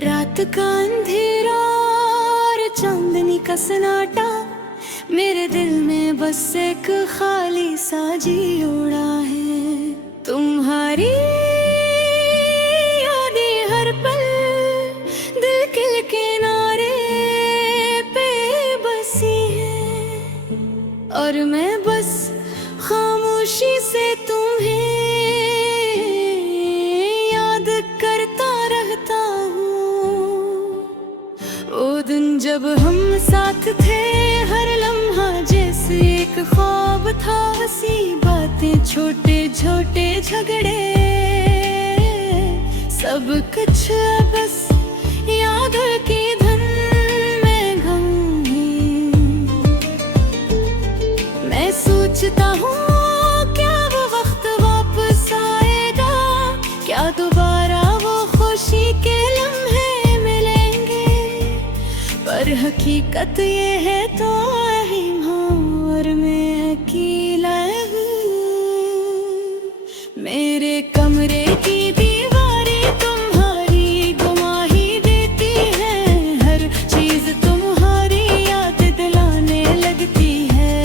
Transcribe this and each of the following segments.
रात का अंधेरा और चांदनी का सन्नाटा, मेरे दिल में बस एक खाली सा जियोड़ा है। तुम्हारी यादें हर पल दिल के किनारे पे बसी है, और मैं बस खामोशी से तुम्हें याद करता रहता हूँ। वो दिन जब हम साथ थे, हर लम्हा जैसे एक ख्वाब था। हंसी बातें, छोटे छोटे झगड़े, सब कुछ बस याद की धन में गम ही। मैं सोचता हूँ क्या वो वक्त वापस आएगा, क्या दोबारा वो खुशी के लम्हे मिलेंगे। पर हकीकत ये है तो वहीम हूँ और मैं अकेला हूँ। मेरे कमरे की दीवारें तुम्हारी गुमाही देती हैं, हर चीज तुम्हारी याद दिलाने लगती है।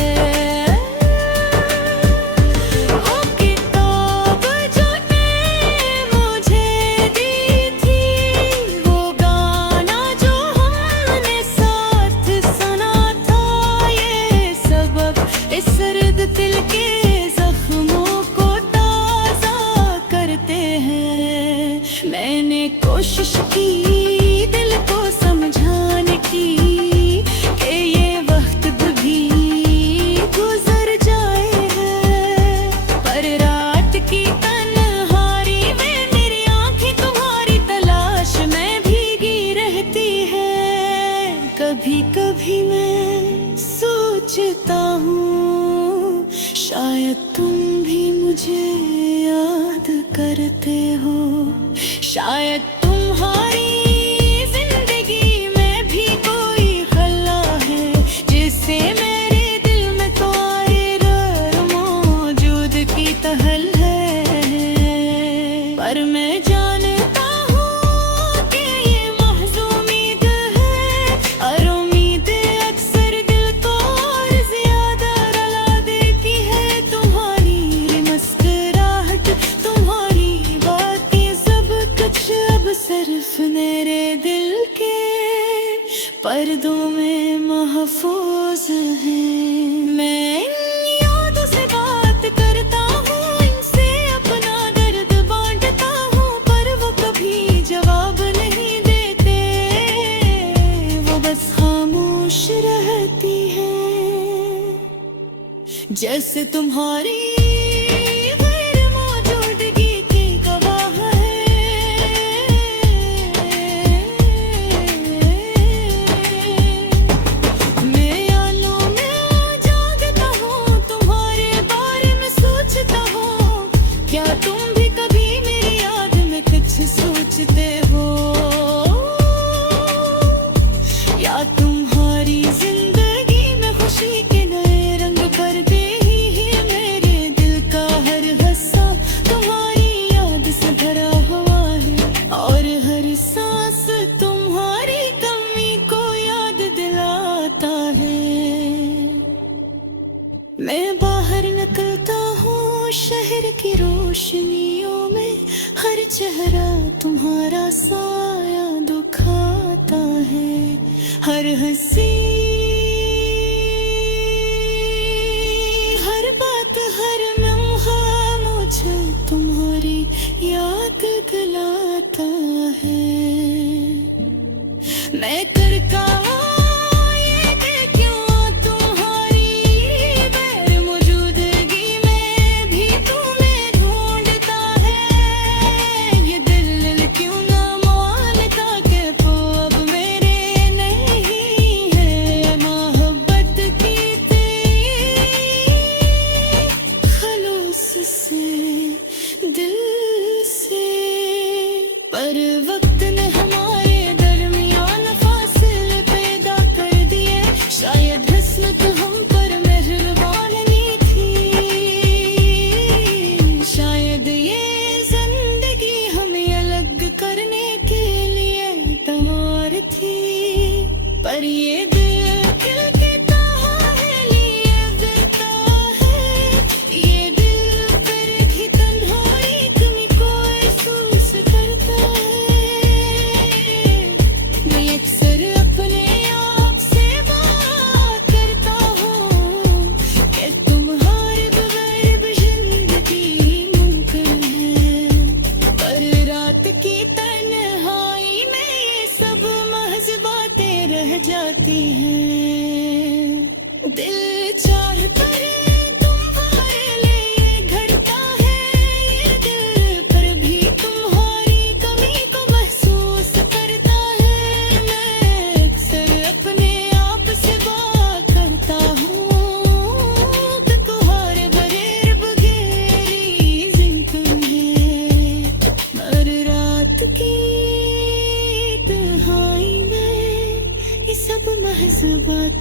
वो किताब जो ने मुझे दी थी, वो गाना जो हमने साथ सुना था, ये सबक इस सर्द दिल के जख्मों को ताज़ा करते हैं। मैंने कोशिश की दिल को समझाने की कि ये वक्त भी गुजर जाए है, पर रात की तन्हाई में मेरी आंखें तुम्हारी तलाश में भीगी रहती है। कभी कभी मैं सोचता हूँ शायद तुम भी मुझे याद करते हो, शायद तुम्हारी जिंदगी में भी कोई खला है, जिससे मेरे दिल में तुम्हारी डर मौजूद की तहल है। पर मैं जानता हूँ कि ये महज़ उम्मीद है, और उम्मीदें अक्सर दिल को और ज्यादा रुला देती है। तुम्हारी मुस्कुराहट, तुम्हारी बातें, सब कुछ अब सिर्फ मेरे दिल के पर्दों में महफूज है। मैं इन यादों से बात करता हूँ, इनसे अपना दर्द बांटता हूँ, पर वो कभी जवाब नहीं देते, वो बस खामोश रहती है। जैसे तुम्हारी गैर मौजूदगी की गवाह है। मैं यादों में जागता हूँ, तुम्हारे बारे में सोचता हूँ। क्या तुम भी कभी मेरी याद में कुछ सोचते हो, या तुम्हारी जिंदगी में खुशी के नए रंग भर दे ही मेरे दिल का हर हिस्सा तुम्हारी याद से भरा हुआ है, और हर सांस तुम्हारी कमी को याद दिलाता है। मैं बाहर निकलता हूँ शहर की रोशनियों में, हर चेहरा तुम्हारा साया दुखाता है, हर हंसी, हर बात, हर लम्हा मुझे तुम्हारी याद दिलाता है। मैं करता ये कि क्यों तुम्हारी गैर मौजूदगी में भी तुम्हें ढूंढता है। ये दिल क्यों ना मानता कि वो अब मेरे नहीं है।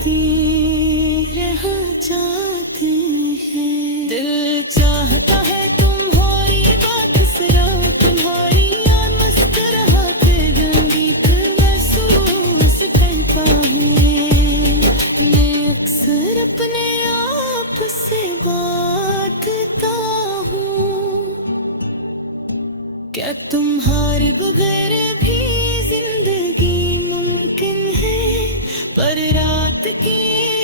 जाती रह जाती है। दिल चाहता है तुम्हारी बात सरा, तुम्हारी याद मुस्कुराते रंगीत महसूस करता हूँ। मैं अक्सर अपने आप से बात करता हूँ, क्या तुम्हारे बगैर भी जिंदगी मुमकिन है? पर रात की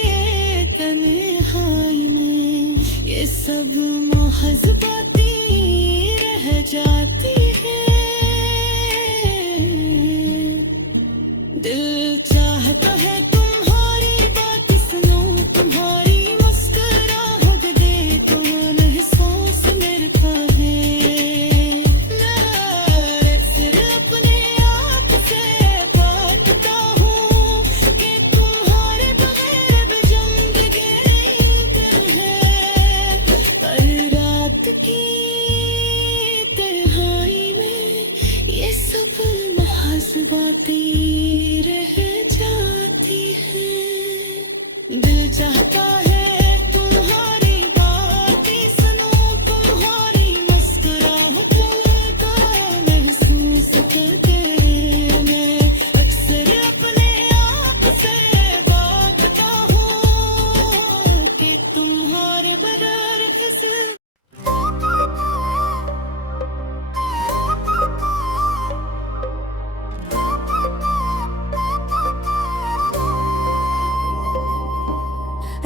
ये तन्हाई में ये सब महज बातें रह जाती है। दिल चाहता है तुम्हारी बात सुनो, तुम्हारी मुस्कुराहट दे तो एहसास मेरे पावे। मैं सिर्फ अपने आप से बात करता हूँ कि तुम्हारे बगैर भी जिंदगी मुमकिन है। पर रात की तन्हाई में ये सब महज बातें रह जाती है। दिल चाहता है तुम्हारी बातें सुनो, तुम्हारी मुस्कुराहट का महसूस करके मैं अक्सर अपने आप से बात करता हूँ कि तुम्हारे बगैर किसी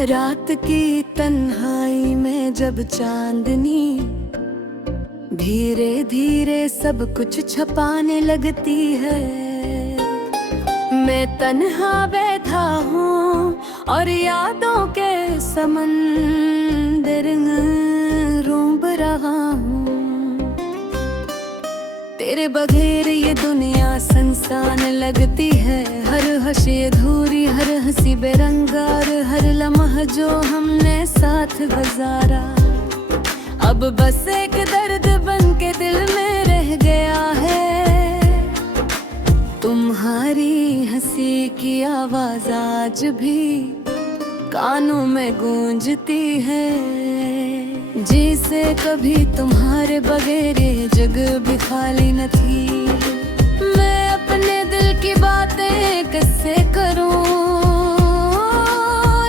रात की तन्हाई में जब चांदनी धीरे धीरे सब कुछ छपाने लगती है, मैं तन्हा बैठा हूँ और यादों के समंदर में डूब रहा हूँ। तेरे बगैर ये दुनिया सुनसान लगती है, हर हंसी अधूरी, हर हंसी बेरंगार, हर लम्हा जो हमने साथ गुजारा अब बस एक दर्द बन के दिल में रह गया है। तुम्हारी हंसी की आवाज आज भी कानों में गूंजती है, जिसे कभी तुम्हारे बगैर ये जगह भी खाली न थी। मैं अपने दिल की बातें कैसे करूं,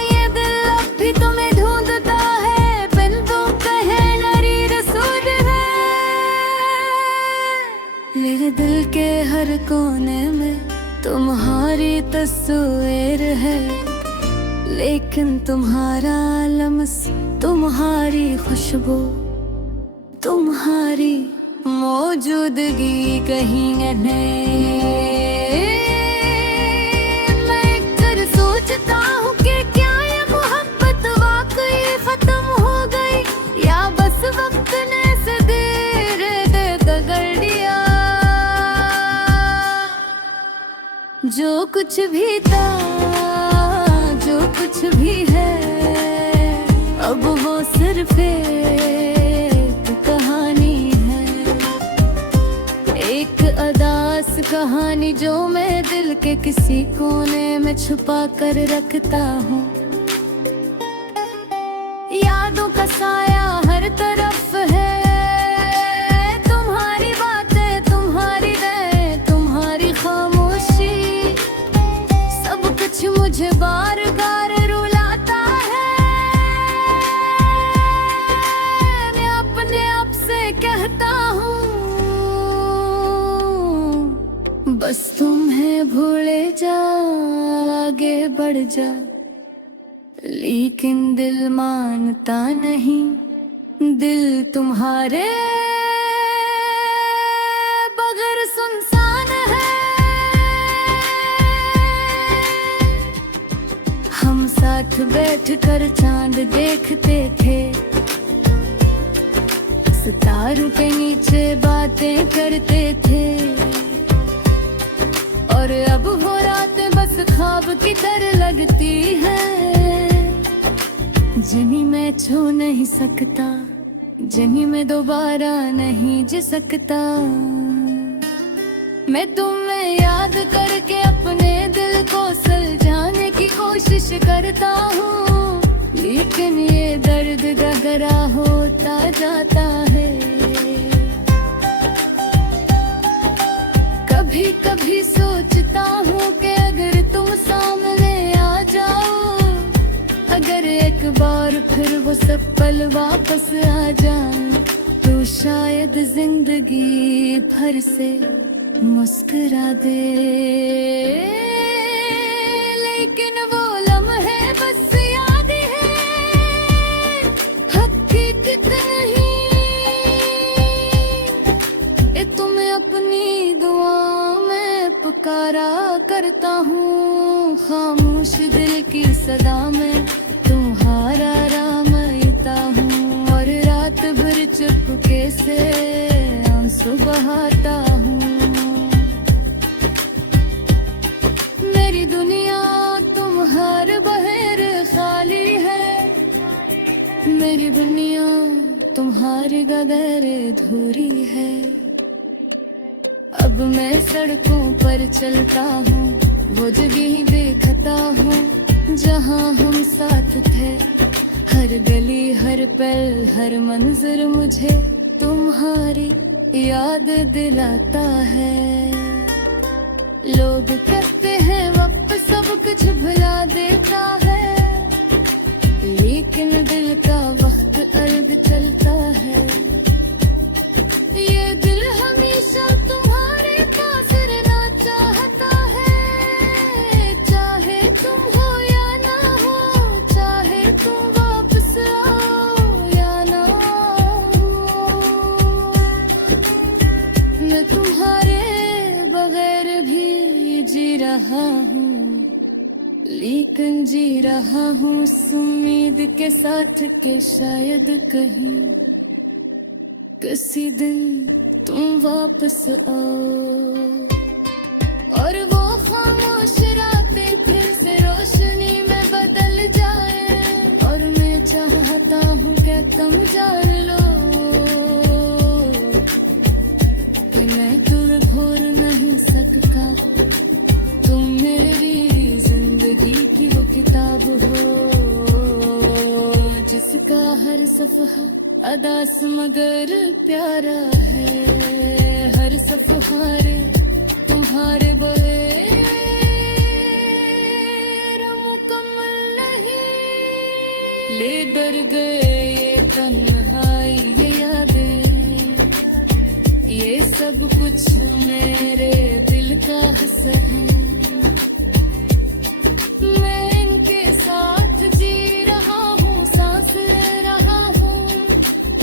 ये दिल अब भी तुम्हें ढूंढता है, बिन तुम कहे नरी रसूल है। मेरे दिल के हर कोने में तुम्हारी तस्वीर है, लेकिन तुम्हारा लम्स, तुम्हारी खुशबू, तुम्हारी मौजूदगी कहीं नहीं। मैं अक्सर सोचता हूँ कि क्या ये मोहब्बत वाकई खत्म हो गई, या बस वक्त ने से धीरे कर दिया। जो कुछ भी था, जो कुछ भी है, अब वो सिर्फ एक कहानी है, एक अदास कहानी जो मैं दिल के किसी कोने में छुपा कर रखता हूँ। यादों का साया हर तरफ है, तुम्हारी बातें, तुम्हारी राहें, तुम्हारी खामोशी, सब कुछ मुझे बार बार रुलाता है। मैं अपने आप से कहता हूँ बस तुम्हें भूले जा, आगे बढ़ जा, लेकिन दिल मानता नहीं, दिल तुम्हारे बगैर सुनसान है। हम साथ बैठकर चांद देखते थे, सितारों के नीचे बातें करते थे, और अब वो रातें बस ख्वाब की तरह लगती है, जिन्हीं मैं छू नहीं सकता, जिन्हीं मैं दोबारा नहीं जी सकता। मैं तुम्हें याद करके अपने दिल को सुलझाने की कोशिश कोशिश करता हूँ, लेकिन ये दर्द गहरा होता जाता है। कभी कभी सोचता हूँ कि अगर तुम सामने आ जाओ, अगर एक बार फिर वो सब पल वापस आ जाए, तो शायद जिंदगी भर से मुस्कुरा दे। लेकिन वो लम्हे बस याद है, हकीकत नहीं। ये तुम्हें अपनी दुआ में पुकारा करता हूँ, खामोश दिल की सदा में तुम्हारा राम लेता हूँ, और रात भर चुपके से आंसू बहाता हूँ। मेरी दुनिया तुम्हारे बगैर खाली है, मेरी दुनिया तुम्हारे बगैर अधूरी है। अब मैं सड़कों पर चलता हूँ, वो जगह देखता हूँ जहाँ हम साथ थे। हर गली हर पल हर मंजर मुझे तुम्हारी याद दिलाता है। लोग कहते हैं वक्त सब कुछ भुला देता है, लेकिन दिल का वक्त अलग चलता है। ये दिल हमेशा तुम्हारे पास रहना चाहता है, चाहे तुम हो या ना हो, चाहे तुम वापस आओ या ना आओ। मैं तुम्हारे बगैर भी जी रहा हूँ, लेकिन जी रहा हूँ उस उम्मीद के साथ के शायद कहीं किसी दिन तुम वापस आओ, और वो खामोश रातें फिर से रोशनी में बदल जाए। और मैं चाहता हूँ कि तुम जान लो कि मैं तुम्हें भूल नहीं सकता। तुम मेरी जिंदगी की वो किताब हो, जिसका हर सफ़हा अदास मगर प्यारा है। हर सफ़हारे तुम्हारे बगैर मुकम्मल नहीं। ले डर गए ये तन्हाई ये यादें, ये सब कुछ मेरे दिल का असर है। मैं इनके साथ जी रहा हूँ, सांस ले रहा हूँ,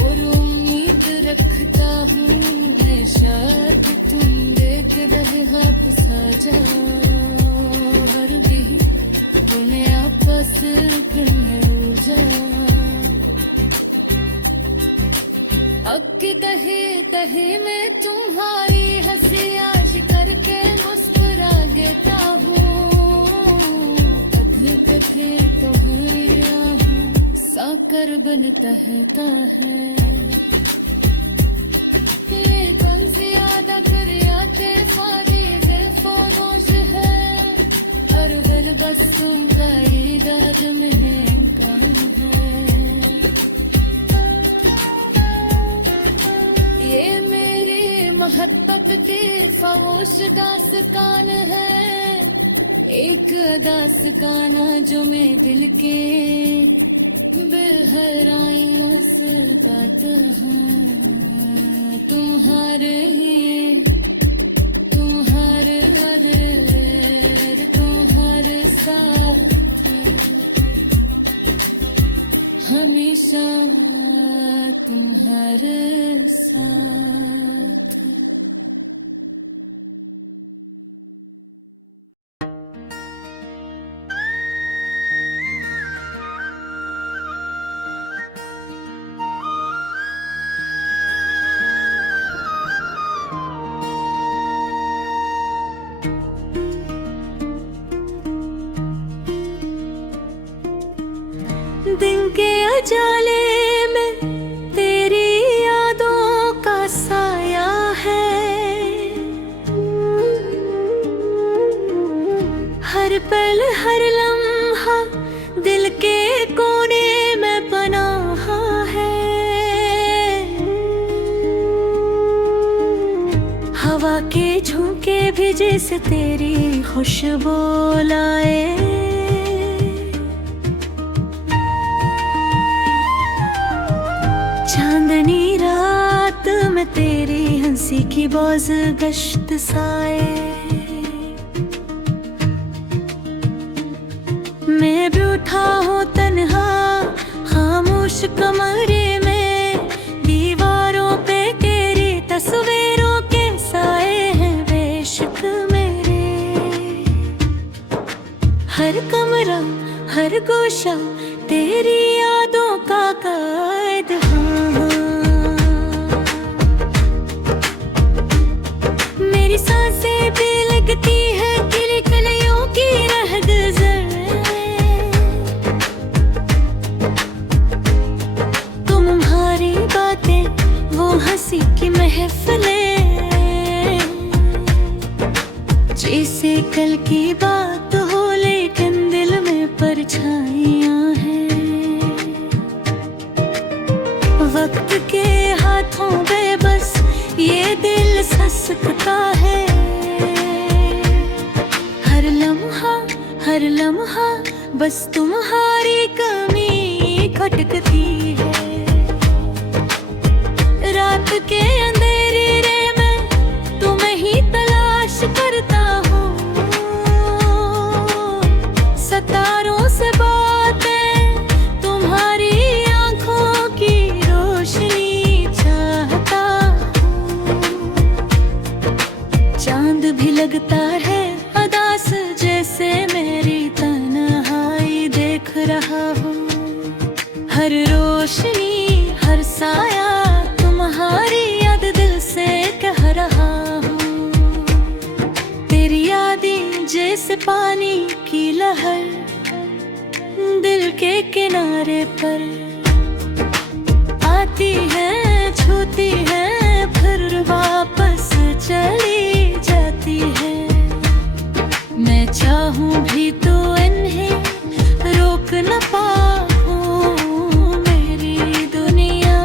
और उम्मीद रखता हूँ मैं शायद तुम देख रहे वापस आ जाओ। हर भी तुम्हें आपस मिल जाओ। अब के तहे तहे में तुम्हारी हंसी आज करके मुस्कुरा देता हूँ। अभी कथे तुम्हारी राहों साकर बनता है। ये कौन सी यादा कर आते फादी है फोनोश है, और फिर बस तुमका इराद में काम है। ये मेरी मोहब्बत के खामोश दास्तान है, एक दास्ताना जो मैं दिल के बेहराइयों से बात है। तुम्हारे तुम्हारे तुम्हारे साथ हमेशा तुम्हारे साथ। दिन के उजाले में तेरी यादों का के झुमके भी जैसे तेरी खुशबू लाए। चांदनी रात में तेरी हंसी की बाज गश्त साए। मैं भी उठा हूँ तन्हा खामोश कमरे में, दीवारों पे तेरी तस्वीरों के साए हैं बेशक मेरे। हर कमरा हर गोशा तेरी यादों का कैद। मेरी सांसें भी लगती है किली कलियों की रहगुज़र। तुम्हारी बातें वो हंसी की महफिलें, जैसे कल की बात हो लेकिन दिल में परछाइयां हैं। वक्त के हाथों बेबस ये दिल ससकता है। हर लम्हा बस तुम्हारी कमी खटकती है। रात के अंधेरे में तुम्हें ही तलाश करता हूँ। सितारों से बातें तुम्हारी आंखों की रोशनी चाहता हूँ। चांद भी लगता है अदास जैसे मेरी तन्हाई देख रहा हूँ। हर रोशनी हर साया तुम्हारी याद दिल से कह रहा हूँ। तेरी यादें जैसे पानी की लहर दिल के किनारे पर आती है, छूती है, फिर वापस चली जाती है। मैं चाहूं भी तो इन्हें रोक न पाऊं। मेरी दुनिया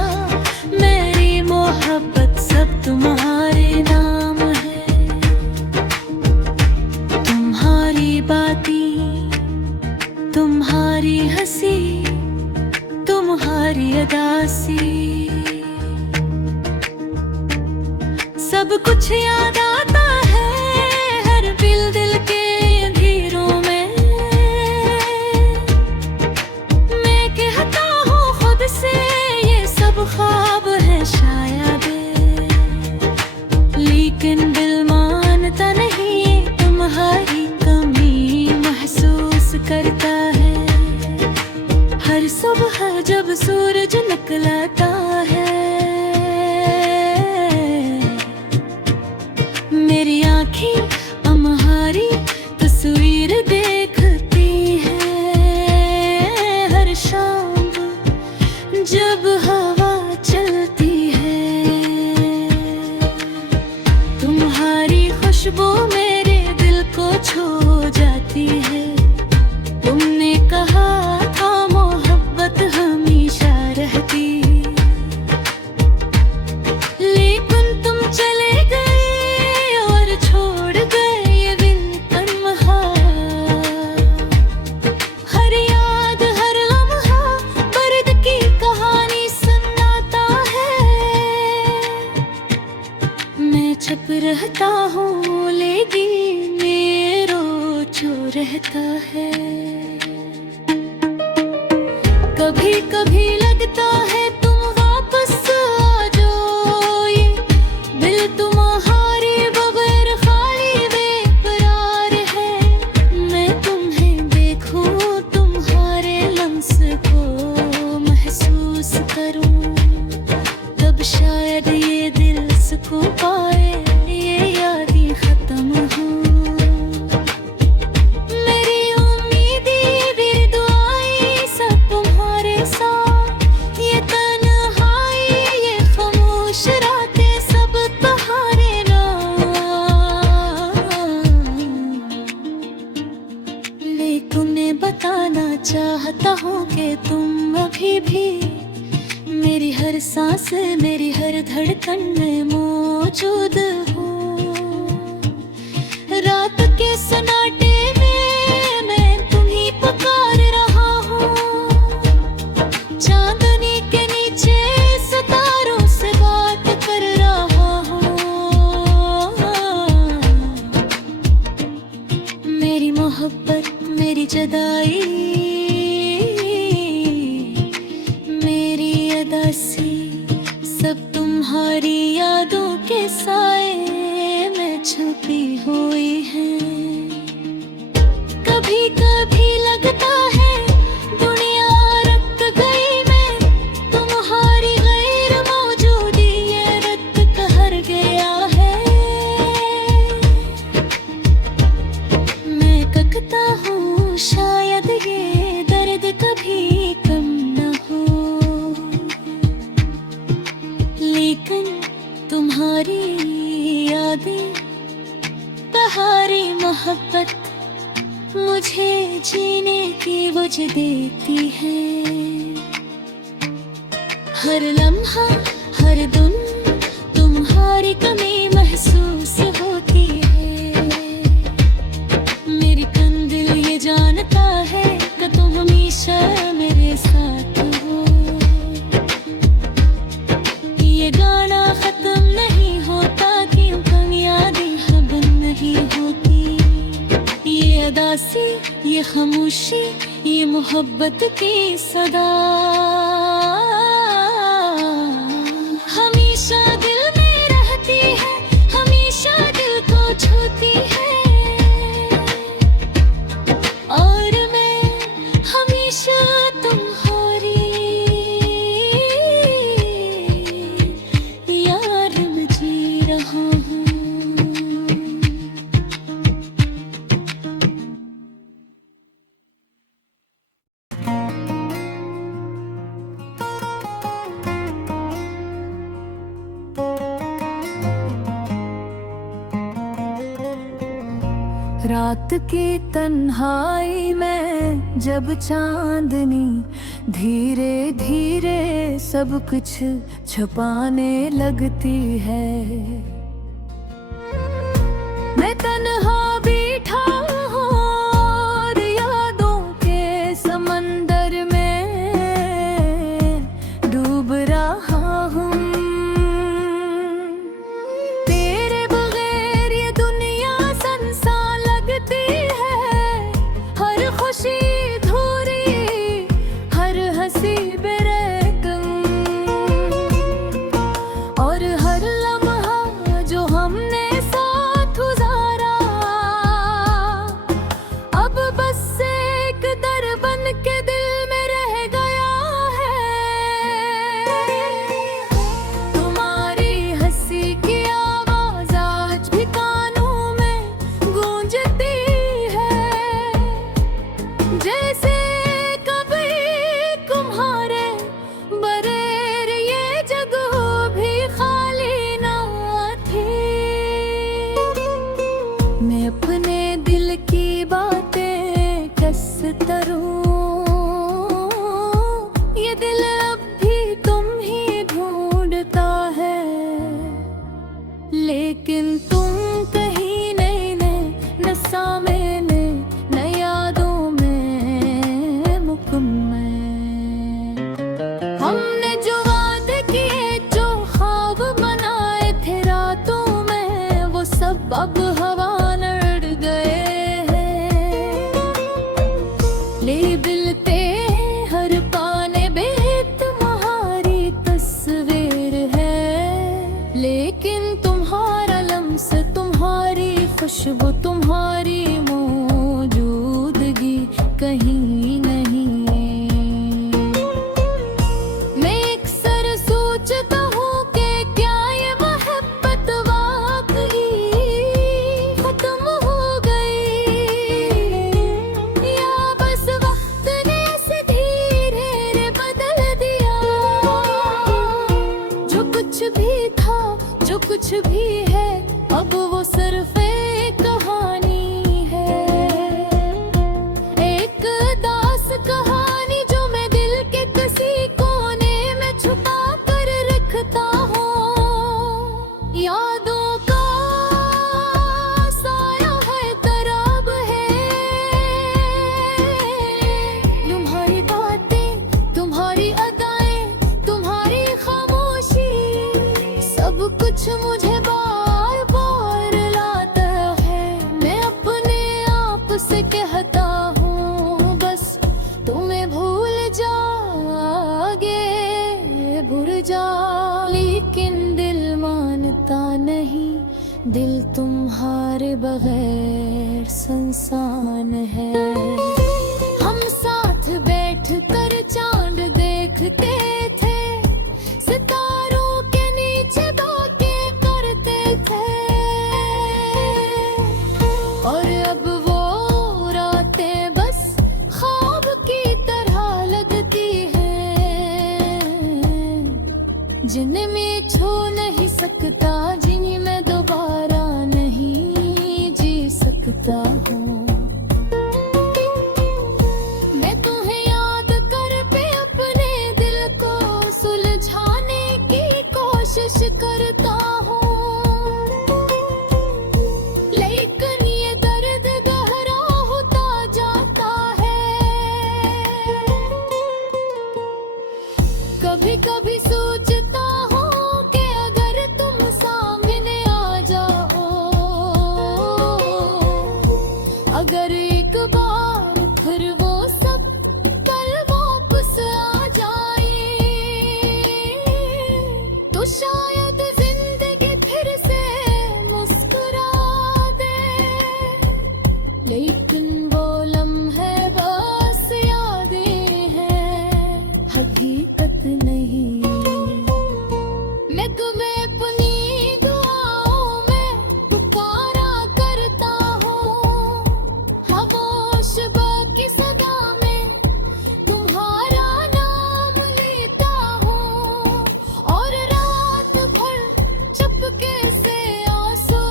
मेरी मोहब्बत सब तुम्हारे नाम है। तुम्हारी बातें तुम्हारी हंसी तुम्हारी अदासी, सब कुछ याद आता है हर दिल के अंधेरों में। मैं कहता हूँ खुद से ये सब ख्वाब है शायद, लेकिन दिल मानता नहीं। तुम्हारी कमी महसूस करता है हर सुबह जब सूरज निकलता है। मेरी आँखें तुम्हारी तस्वीर देखती है हर शाम जब हवा चलती है। तुम्हारी खुशबू मेरे दिल को छू जाती है। तुमने कहा था मोहब्बत हमेशा रहती, लेकिन तुम चले गए और छोड़ गए ये दिल तन्हा। हर याद हर लम्हा दर्द की कहानी सुनाता है। मैं चुप रहता हूँ लेकिन ये रोचो रहता है। कभी कभी लगता है तुम वापस आ जाओ, ये दिल तुम्हारे बगैर खाली बेकरार है। मैं तुम्हें देखूं तुम्हारे लम्स को महसूस करूं, तब शायद ये दिल सुकून पाए ये यादें खत्म हो। बताना चाहता हूँ कि तुम अभी भी मेरी हर सांस मेरी हर धड़कन में मौजूद हो। सब तुम्हारी यादों के साए में छुपी हुई है। कभी कभी लगता है दुनिया रख गई, मैं तुम्हारी गैर मौजूदी ये रत कहर गया है। मैं ककता हूँ शायद ये दर्द कभी कम न हो, लेकिन तुम्हारी यादें, तुम्हारी मोहब्बत मुझे जीने की वजह देती है। हर लम्हा हर दिन तुम्हारी कमी महसूस होती है। मेरी कंदिल ये जानता है कि तुम हमेशा मेरे साथ हो। ये गाना खत्म नहीं होता क्योंकि यादें खत्म नहीं होती। ये अदासी, ये खामोशी, ये मोहब्बत की सदा हमेशा दिल में रहती है, हमेशा दिल को छूती है। और मैं हमेशा तुम्हारी याद में जी रहा हूँ। रात की तन्हाई में जब चांदनी धीरे धीरे सब कुछ छुपाने लगती है, मैं तन्हा बैठा हूँ और यादों के समंदर में डूब रहा हूँ। तेरे बगैर ये दुनिया संसार लगती है, हर खुशी धूरी, हर हंसी बेरकम, और हर लम्हा जो हमने साथ गुजारा अब बस एक दर बन के दिल में रह गया है। तुम्हारी हंसी की आवाज आज भी कानों में गूंजती है, जैसे कभी तुम्हारे बगैर ये जगह भी खाली ना थी। मैं अपने दिल की बातें कैसे करूं, ये दिल अब भी तुम ही ढूंढता है, लेकिन तुम कहीं नहीं ने नशा मैंने न यादों में मुकम्मल। हमने जो वादे किए, जो ख्वाब बनाए थे रातों में, वो सब अब हवा में उड़ गए हैं। ले बिलते हर पाने में तुम्हारी तस्वीर है, लेकिन तुम्हारा लम्स, तुम्हारी खुशबू, तुम्हारी मौजूदगी कहीं नहीं। मैं अक्सर सोचता हूँ कि क्या ये मोहब्बत वाकई खत्म हो गई, या बस वक्त ने इसे धीरे धीरे बदल दिया। जो कुछ भी था, जो कुछ भी है, अब वो सिर्फ एक कहानी है, एक दास कहानी जो मैं दिल के किसी कोने में छुपा कर रखता हूँ। यादों का साया है, तराब है, तुम्हारी बातें, तुम्हारी अदाएं, तुम्हारी खामोशी, सब कुछ मुझे बार बार लाता है। मैं अपने आप से कहता हूँ बस तुम्हें भूल जा, आगे भूल जा, दिल तुम्हारे बगैर सुनसान है। हम साथ बैठ कर चांद देखते थे, सितारों के नीचे बातें करते थे, और अब वो रातें बस ख्वाब की तरह लगती हैं, जिन्हें मैं छू नहीं सकता, जिन्हें मैं दोबारा नहीं जी सकता हूँ। मैं तुम्हें याद कर पे अपने दिल को सुलझाने की कोशिश करता हूँ, लेकिन ये दर्द गहरा होता जाता है। कभी कभी सोचता हूँ कि अगर तुम सामने आ जाओ, अगर एक बार फिर वो सब पल वापस आ जाए, तो शायद जिंदगी फिर से मुस्कुरा दे। लेकिन वो लम्हे बस यादें हैं, हकीकत नहीं। मैं तुम्हें अपनी दुआओं में पुकारा करता हूँ, खामोश बाकी सदा में तुम्हारा नाम लेता हूँ, और रात भर चुपके से आंसू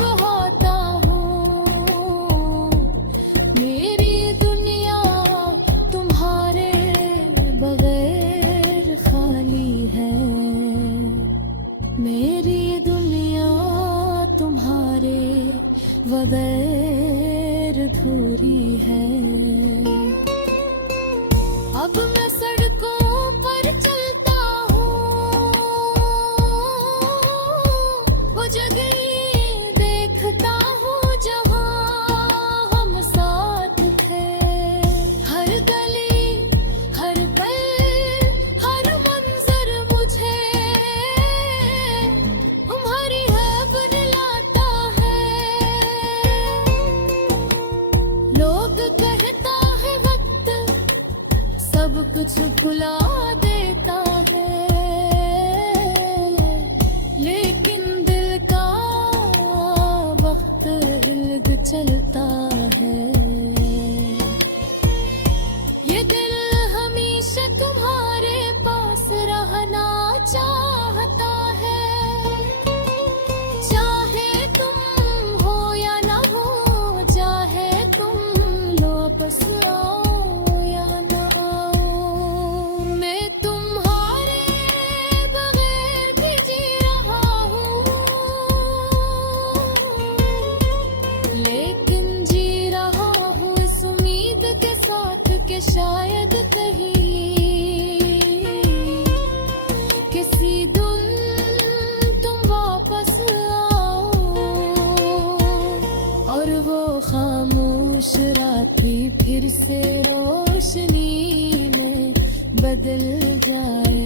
बहाता हूँ। मेरी दुनिया तुम्हारे बगैर खाली है, मेरी दुनिया तुम्हारे बगैर अधूरी है। अब मैं सड़कों पर चलता हूँ, वो जगह देखता हूँ जहाँ हम साथ थे। हर गली, हर पल, हर मंजर मुझे तुम्हारी याद दिलाता है। लोग कहता है वक्त सब कुछ भुला देता है, लेकिन दिल का वक्त हिल चलता है। ये दिल हमेशा तुम्हारे पास रहना चाहता है, चाहे तुम हो या ना हो, चाहे तुम वापस आओ या ना आओ। मैं तुम्हारे बगैर भी जी रहा हूँ, लेकिन जी रहा हूँ इस उम्मीद के साथ कि शायद कहीं किसी दिन तुम वापस आओ, और वो खामोश रातें फिर से रोशनी में बदल जाए।